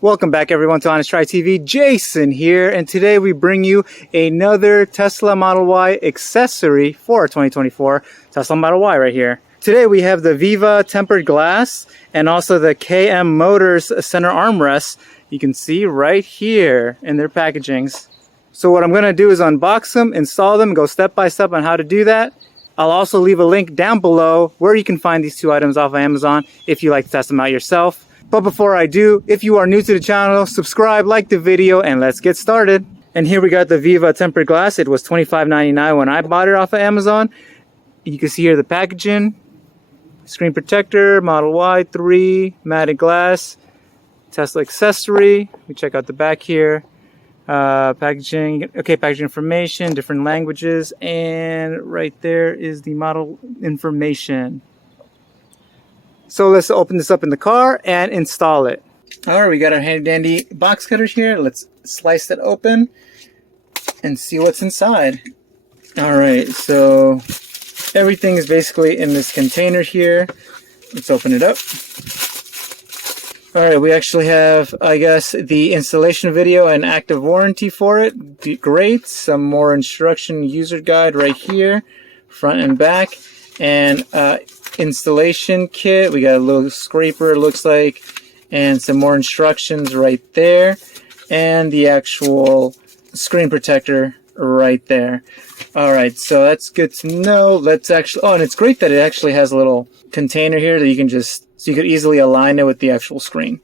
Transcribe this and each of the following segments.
Welcome back everyone to Honest Try TV. Jason here, and today we bring you another Tesla Model Y accessory for 2024 Tesla Model Y right here. Today we have the REEVAA tempered glass and also the KMMOTORS center armrest. You can see right here in their packagings. So what I'm going to do is unbox them, install them, go step by step on how to do that. I'll also leave a link down below where you can find these two items off of Amazon if you like to test them out yourself. But before I do, if you are new to the channel, subscribe, like the video, and let's get started. And here we got the REEVAA tempered glass. It was $25.99 when I bought it off of Amazon. You can see here the packaging, screen protector, Model Y 3, matte glass, Tesla accessory. We check out the back here. Packaging, okay, packaging information, different languages, and right there is the model information. So let's open this up in the car and install it. All right, we got our handy dandy box cutters here. Let's slice it open and see what's inside. All right, so everything is basically in this container here. Let's open it up. All right, we actually have, I guess, the installation video and active warranty for it. Great. Some more instruction user guide right here, front and back, and installation kit. We got a little scraper, it looks like, and some more instructions right there, and the actual screen protector right there. All right, so that's good to know. Let's actually, oh, and it's great that it actually has a little container here that you can just, so you could easily align it with the actual screen.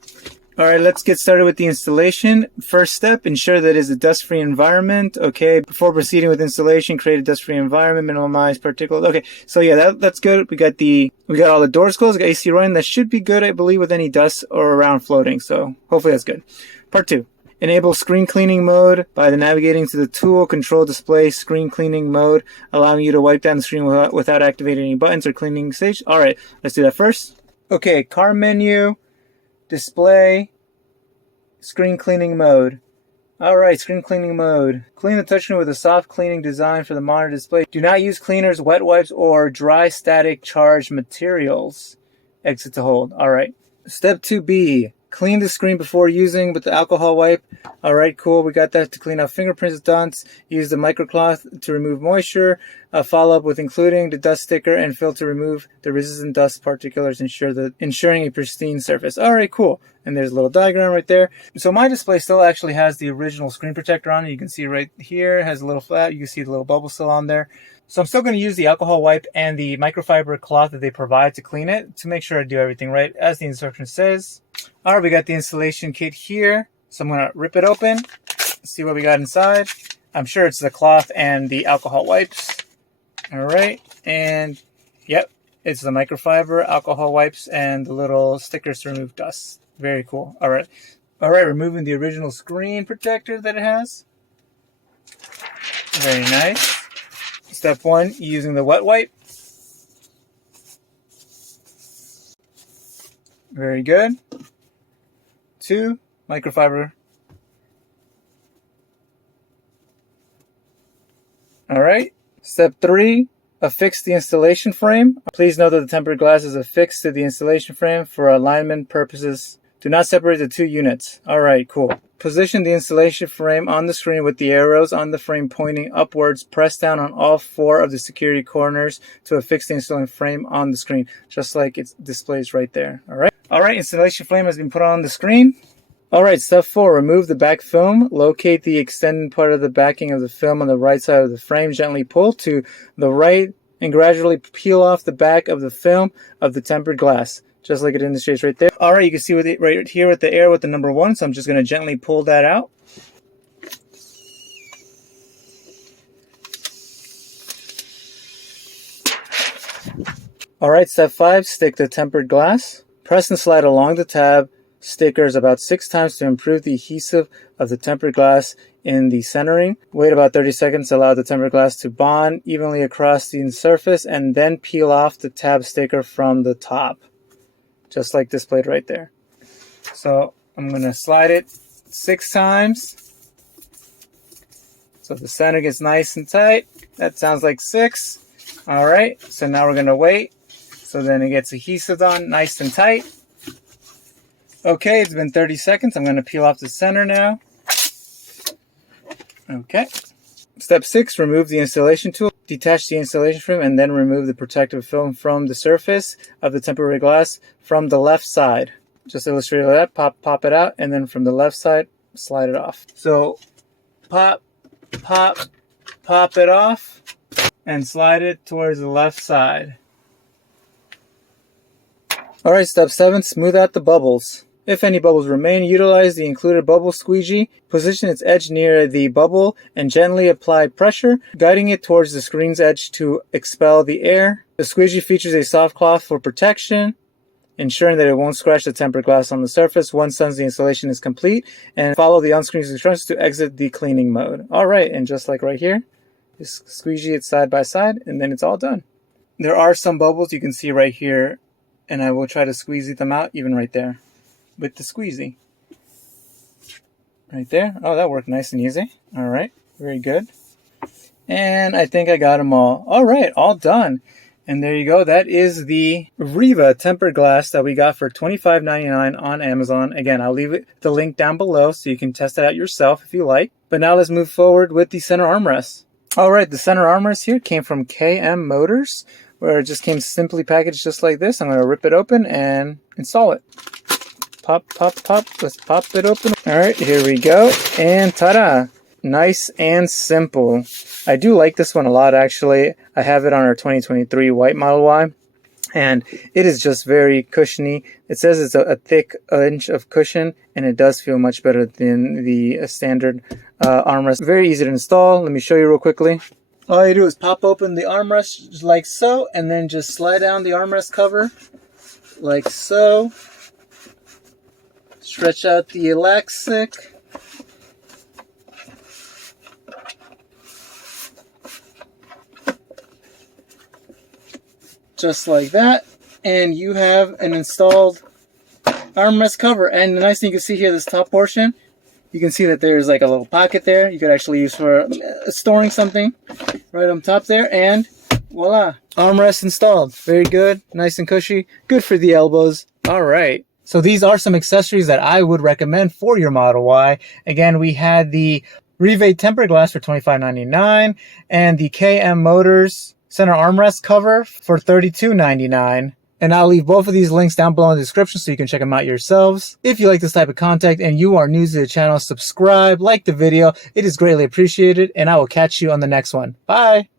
All right, let's get started with the installation. First step, ensure that it is a dust-free environment. Okay, before proceeding with installation, create a dust-free environment, minimize particles. Okay, so yeah, that's good. We got all the doors closed, we got AC running. That should be good, I believe, with any dust or around floating. So hopefully that's good. Part 2. Enable screen cleaning mode by navigating to the tool, control display, screen cleaning mode, allowing you to wipe down the screen without activating any buttons or cleaning stage. All right, let's do that first. Okay, car menu, display, screen cleaning mode. All right, screen cleaning mode. Clean the touchscreen with a soft cleaning design for the monitor display. Do not use cleaners, wet wipes, or dry static charged materials. Exit to hold. All right. Step 2B. Clean the screen before using with the alcohol wipe. All right, cool. We got that to clean out fingerprints, dunts. Use the microcloth to remove moisture. Follow up with including the dust sticker and fill to remove the resistant dust particles, ensuring a pristine surface. All right, cool. And there's a little diagram right there. So my display still actually has the original screen protector on it. You can see right here, it has a little flap. You can see the little bubble still on there. So I'm still going to use the alcohol wipe and the microfiber cloth that they provide to clean it to make sure I do everything right as the instruction says. All right, we got the installation kit here. So I'm going to rip it open, see what we got inside. I'm sure it's the cloth and the alcohol wipes. All right, and yep, it's the microfiber, alcohol wipes, and the little stickers to remove dust. Very cool. All right, removing the original screen protector that it has. Very nice. Step 1, using the wet wipe. Very good. 2, microfiber. All right. Step 3, affix the installation frame. Please note that the tempered glass is affixed to the installation frame for alignment purposes. Do not separate the two units. All right, cool. Position the installation frame on the screen with the arrows on the frame pointing upwards. Press down on all 4 of the security corners to affix the installation frame on the screen, just like it displays right there. All right, installation frame has been put on the screen. All right, step 4, remove the back film. Locate the extended part of the backing of the film on the right side of the frame. Gently pull to the right and gradually peel off the back of the film of the tempered glass, just like it indicates right there. All right, you can see with it right here with the arrow with the number 1, so I'm just going to gently pull that out. All right, step 5, stick the tempered glass. Press and slide along the tab stickers about 6 times to improve the adhesive of the tempered glass in the centering. Wait about 30 seconds to allow the tempered glass to bond evenly across the surface, and then peel off the tab sticker from the top, just like displayed right there. So I'm going to slide it 6 times so the center gets nice and tight. That sounds like 6. All right, so now we're going to wait so then it gets adhesive on nice and tight. Okay, it's been 30 seconds. I'm going to peel off the center now. Okay. Step 6, remove the installation tool. Detach the installation film and then remove the protective film from the surface of the temporary glass from the left side. Just illustrate like that. Pop it out, and then from the left side, slide it off. So pop it off and slide it towards the left side. Alright, step 7, smooth out the bubbles. If any bubbles remain, utilize the included bubble squeegee. Position its edge near the bubble and gently apply pressure, guiding it towards the screen's edge to expel the air. The squeegee features a soft cloth for protection, ensuring that it won't scratch the tempered glass on the surface once the installation is complete, and follow the on-screen instructions to exit the cleaning mode. Alright, and just like right here, just squeegee it side by side, and then it's all done. There are some bubbles you can see right here, and I will try to squeeze them out even right there with the squeezy. Right there. Oh, that worked nice and easy. Alright, very good. And I think I got them all. Alright, all done. And there you go. That is the REEVAA tempered glass that we got for $25.99 on Amazon. Again, I'll leave the link down below so you can test it out yourself if you like. But now let's move forward with the center armrest. Alright, the center armrest here came from KMMOTORS, where it just came simply packaged just like this. I'm going to rip it open and install it. Pop. Let's pop it open. Alright, here we go. And ta-da! Nice and simple. I do like this one a lot, actually. I have it on our 2023 white Model Y, and it is just very cushiony. It says it's a thick inch of cushion, and it does feel much better than the standard armrest. Very easy to install. Let me show you real quickly. All you do is pop open the armrest just like so, and then just slide down the armrest cover like so. Stretch out the elastic. Just like that. And you have an installed armrest cover. And the nice thing you can see here, this top portion, you can see that there's like a little pocket there. You could actually use for storing something right on top there. And voila, armrest installed. Very good, nice and cushy, good for the elbows. All right. So these are some accessories that I would recommend for your Model Y. Again, we had the REEVAA tempered glass for $25.99 and the KMMOTORS center armrest cover for $32.99. And I'll leave both of these links down below in the description so you can check them out yourselves. If you like this type of content and you are new to the channel, subscribe, like the video. It is greatly appreciated, and I will catch you on the next one. Bye!